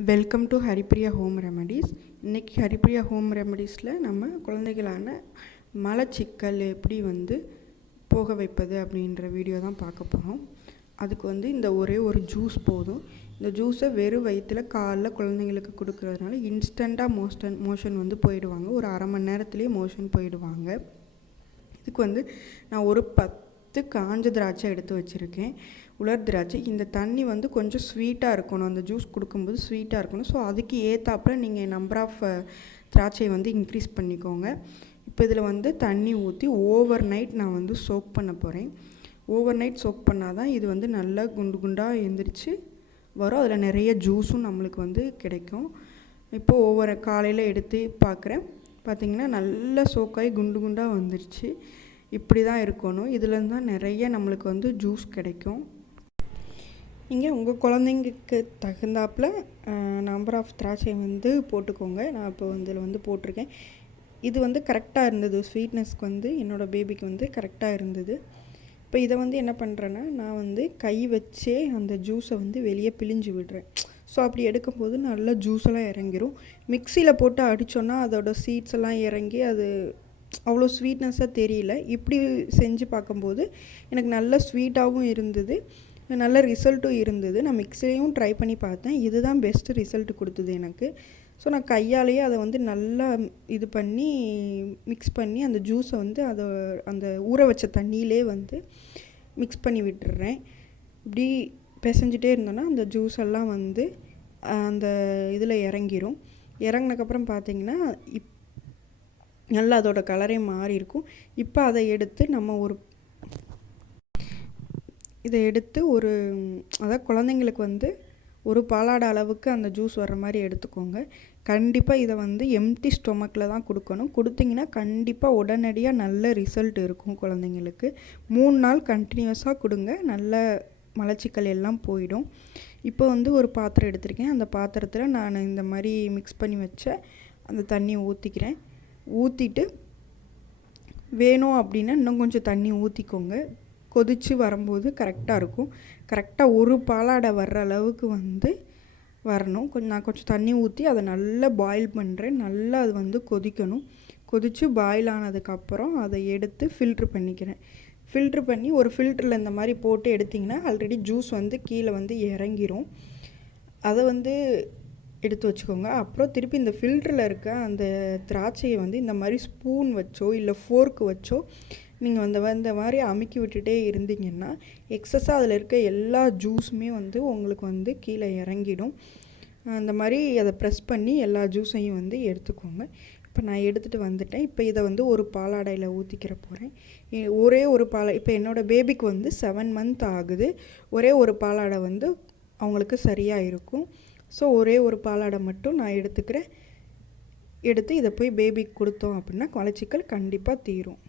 Welcome to Haripriya home remedies. இன்றைக்கி Haripriya home ரெமடிஸில் நம்ம குழந்தைகளான மலச்சிக்கல் எப்படி போக வைப்பது அப்படின்ற வீடியோ தான் பார்க்க போகிறோம். அதுக்கு இந்த ஒரே ஒரு ஜூஸ் போதும். இந்த ஜூஸை வெறும் வயிற்றில் காலைல குழந்தைங்களுக்கு கொடுக்கறதுனால இன்ஸ்டண்ட்டாக மோஷன் போயிடுவாங்க. ஒரு அரை மணி நேரத்துலேயே மோஷன் போயிடுவாங்க. இதுக்கு நான் ஒரு 10 காஞ்ச திராட்சை எடுத்து வச்சுருக்கேன், உலர் திராட்சை. இந்த தண்ணி கொஞ்சம் ஸ்வீட்டாக இருக்கணும், அந்த ஜூஸ் கொடுக்கும்போது ஸ்வீட்டாக இருக்கணும். ஸோ அதுக்கு ஏற்றாப்புல நீங்கள் நம்பர் ஆஃப் திராட்சையை இன்க்ரீஸ் பண்ணிக்கோங்க. இப்போ இதில் தண்ணி ஊற்றி ஓவர் நைட் நான் சோக் பண்ண போகிறேன். ஓவர் நைட் சோக் பண்ணால் தான் இது நல்லா குண்டு குண்டாக எழுந்திரிச்சு வரும். அதில் நிறைய ஜூஸும் நம்மளுக்கு கிடைக்கும். இப்போது காலையில் எடுத்து பார்க்குறேன், பார்த்திங்கன்னா நல்லா சோக்காகி குண்டு குண்டாக வந்துருச்சு. இப்படி தான் இருக்கணும். இதுலேருந்து தான் நிறைய நம்மளுக்கு ஜூஸ் கிடைக்கும். நீங்கள் உங்கள் குழந்தைங்களுக்கு தகுந்தாப்பில் நம்பர் ஆஃப் திராட்சை போட்டுக்கோங்க. நான் இப்போ இதில் போட்டிருக்கேன். இது கரெக்டாக இருந்தது. ஸ்வீட்னஸ்க்கு என்னோடய பேபிக்கு கரெக்டாக இருந்தது. இப்போ இதை என்ன பண்ணுறேன்னா, நான் கை வச்சே அந்த ஜூஸை வெளியே பிழிஞ்சு விடுறேன். ஸோ அப்படி எடுக்கும்போது நல்லா ஜூஸெல்லாம் இறங்கிரும். மிக்சியில் போட்டு அடித்தோன்னா அதோடய சீட்ஸ் எல்லாம் இறங்கி அது அவ்வளோ ஸ்வீட்னஸாக தெரியல. இப்படி செஞ்சு பார்க்கும்போது எனக்கு நல்ல ஸ்வீட்டாகவும் இருந்தது, நல்ல ரிசல்ட்டும் இருந்தது. நான் மிக்ஸிலையும் ட்ரை பண்ணி பார்த்தேன். இதுதான் பெஸ்ட்டு ரிசல்ட் கொடுத்தது எனக்கு. ஸோ நான் கையாலேயே அதை நல்லா இது பண்ணி மிக்ஸ் பண்ணி அந்த ஜூஸை அதை அந்த ஊற வச்ச தண்ணியிலே மிக்ஸ் பண்ணி விட்டுடுறேன். இப்படி பிசைஞ்சிட்டே இருந்தோன்னா அந்த ஜூஸ் எல்லாம் அந்த இதில் இறங்கிரும். இறங்கினக்கப்புறம் பார்த்திங்கன்னா நல்லா அதோட கலரே மாறி இருக்கும். இப்போ அதை எடுத்து நம்ம இதை எடுத்து அதாவது குழந்தைங்களுக்கு ஒரு பாலாடை அளவுக்கு அந்த ஜூஸ் வர்ற மாதிரி எடுத்துக்கோங்க. கண்டிப்பாக இதை எம்டி ஸ்டொமக்கில் தான் கொடுக்கணும். கொடுத்திங்கன்னா கண்டிப்பாக உடனடியாக நல்ல ரிசல்ட் இருக்கும் குழந்தைங்களுக்கு. 3 நாள் கண்டினியூஸாக கொடுங்க, நல்ல மலச்சிக்கல் எல்லாம் போயிடும். இப்போ ஒரு பாத்திரம் எடுத்திருக்கேன். அந்த பாத்திரத்தில் நான் இந்த மாதிரி மிக்ஸ் பண்ணி வச்ச அந்த தண்ணி ஊற்றிக்கிறேன். ஊற்றிட்டு வேணும் அப்படின்னா இன்னும் கொஞ்சம் தண்ணி ஊற்றிக்கோங்க. கொதித்து வரும்போது கரெக்டாக இருக்கும். கரெக்டாக ஒரு பாலாடை வர்ற அளவுக்கு வரணும். நான் கொஞ்சம் தண்ணி ஊற்றி அதை நல்லா பாயில் பண்ணுறேன். நல்லா அது கொதிக்கணும். கொதித்து பாயில் ஆனதுக்கப்புறம் அதை எடுத்து ஃபில்ட்ரு பண்ணிக்கிறேன். ஃபில்ட்ரு பண்ணி ஒரு ஃபில்டரில் இந்த மாதிரி போட்டு எடுத்திங்கன்னா ஆல்ரெடி ஜூஸ் கீழே இறங்கிரும். அதை எடுத்து வச்சுக்கோங்க. அப்புறம் திருப்பி இந்த ஃபில்டரில் இருக்க அந்த திராட்சையை இந்த மாதிரி ஸ்பூன் வச்சோ இல்லை ஃபோர்க்கு வச்சோ நீங்கள் இந்த மாதிரி அமுக்கி விட்டுட்டே இருந்தீங்கன்னா எக்ஸஸாக அதில் இருக்க எல்லா ஜூஸுமே உங்களுக்கு கீழே இறங்கிடும். அந்த மாதிரி அதை ப்ரெஸ் பண்ணி எல்லா ஜூஸையும் எடுத்துக்கோங்க. இப்போ நான் எடுத்துகிட்டு வந்துட்டேன். இப்போ இதை ஒரு பாலாடையில் ஊற்றிக்கிற போகிறேன். ஒரே ஒரு இப்போ என்னோடய பேபிக்கு 7 மந்த் ஆகுது. ஒரே ஒரு பாலாடை அவங்களுக்கு சரியாக இருக்கும். ஸோ ஒரே ஒரு பாலாடை மட்டும் நான் எடுத்துக்கிறேன். எடுத்து இதை போய் பேபிக்கு கொடுத்தோம் அப்படின்னா மலச்சிக்கல் கண்டிப்பாக தீரும்.